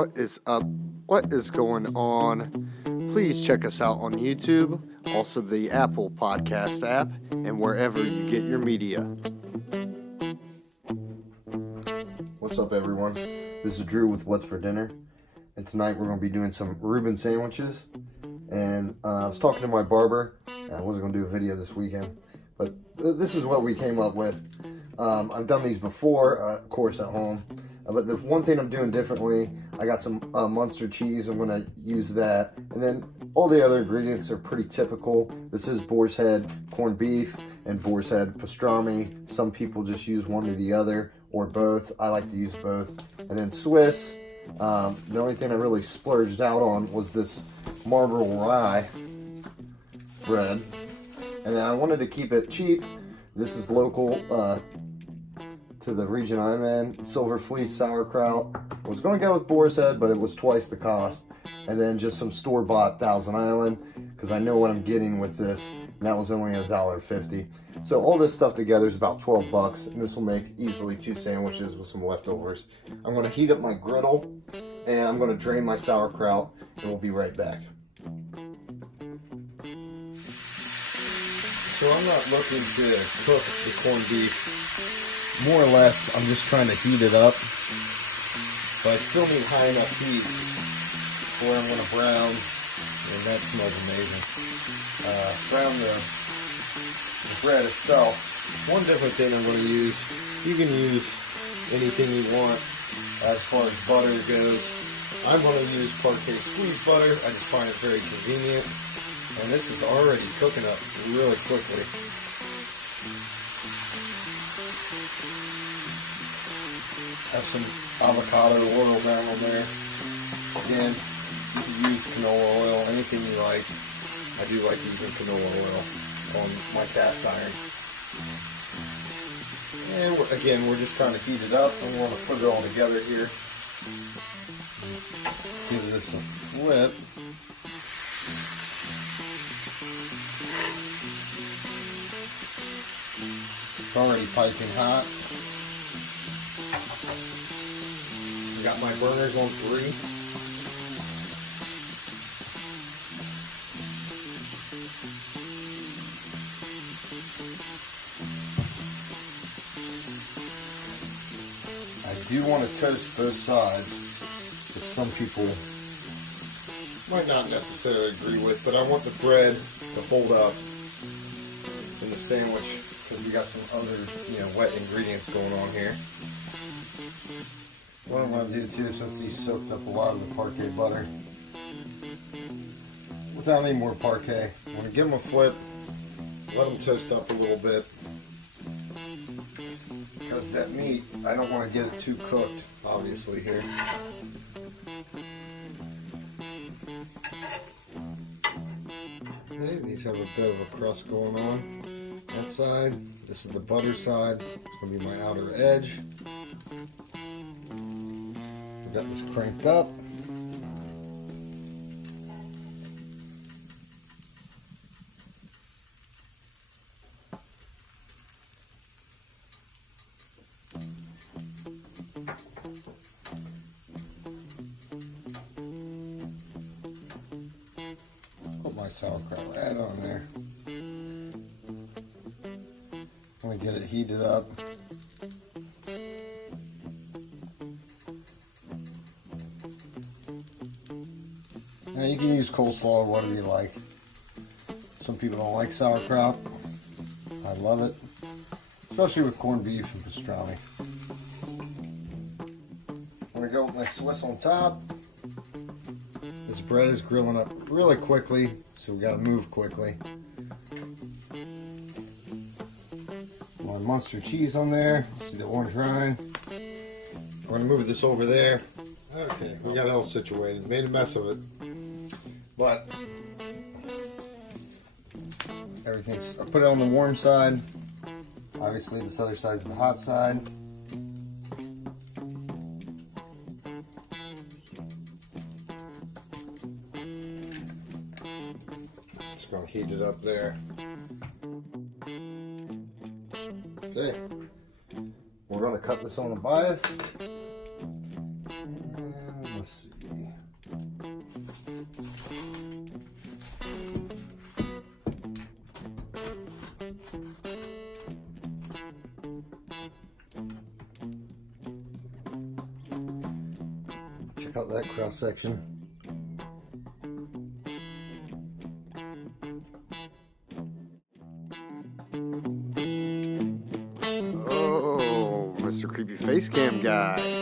What is up? What is going on? Please check us out on YouTube, also the Apple Podcast app, and wherever you get your media. What's up, everyone? This is Drew with What's for Dinner, and tonight we're going to be doing some Reuben sandwiches. And I was talking to my barber. I wasn't going to do a video this weekend, but this is what we came up with. I've done these before, of course, at home. But the one thing I'm doing differently, I got some Munster cheese. I'm going to use that. And then all the other ingredients are pretty typical. This is boar's head corned beef and boar's head pastrami. Some people just use one or the other or both. I like to use both. And then Swiss. The only thing I really splurged out on was this Marlboro rye bread. And then I wanted to keep it cheap. This is local to the region I'm in. Silver Fleece sauerkraut. I was going to go with boar's head, but it was twice the cost. And then just some store-bought Thousand Island, because I know what I'm getting with this. And that was only $1.50. So all this stuff together is about 12 bucks, and this will make easily 2 sandwiches with some leftovers. I'm going to heat up my griddle, and I'm going to drain my sauerkraut, and we'll be right back. So I'm not looking to cook the corned beef. More or less, I'm just trying to heat it up. But I still need high enough heat where I'm going to brown, and that smells amazing. Brown the bread itself. One different thing I'm going to use, you can use anything you want as far as butter goes. I'm going to use Parquet squeezed butter. I just find it very convenient. And this is already cooking up really quickly. Have some avocado oil down on there. Again, you can use canola oil, anything you like. I do like using canola oil on my cast iron. And again, we're just trying to heat it up, and we want to put it all together here. Give this a flip. It's already piping hot. Got my burners on 3. I do want to toast both sides, which some people might not necessarily agree with, but I want the bread to hold up in the sandwich because we got some other, wet ingredients going on here. What I'm going to do too, since these soaked up a lot of the Parquet butter, without any more Parquet, I'm going to give them a flip, let them toast up a little bit, because that meat, I don't want to get it too cooked, obviously, here. Okay, these have a bit of a crust going on. That side, this is the butter side, it's going to be my outer edge. Got this cranked up. Put my sauerkraut right on there. I'm going to get it heated up. Now you can use coleslaw or whatever you like. Some people don't like sauerkraut. I love it, especially with corned beef and pastrami. I'm going to go with my Swiss on top. This bread is grilling up really quickly, so we got to move quickly. My Munster cheese on there. See the orange rind. I'm going to move this over there. Okay, we got it all situated. Made a mess of it. But everything's, I put it on the warm side. Obviously this other side's the hot side. Just gonna heat it up there. Okay. We're gonna cut this on the bias. And let's see. Check out that cross section. Oh, Mr. Creepy Face Cam guy.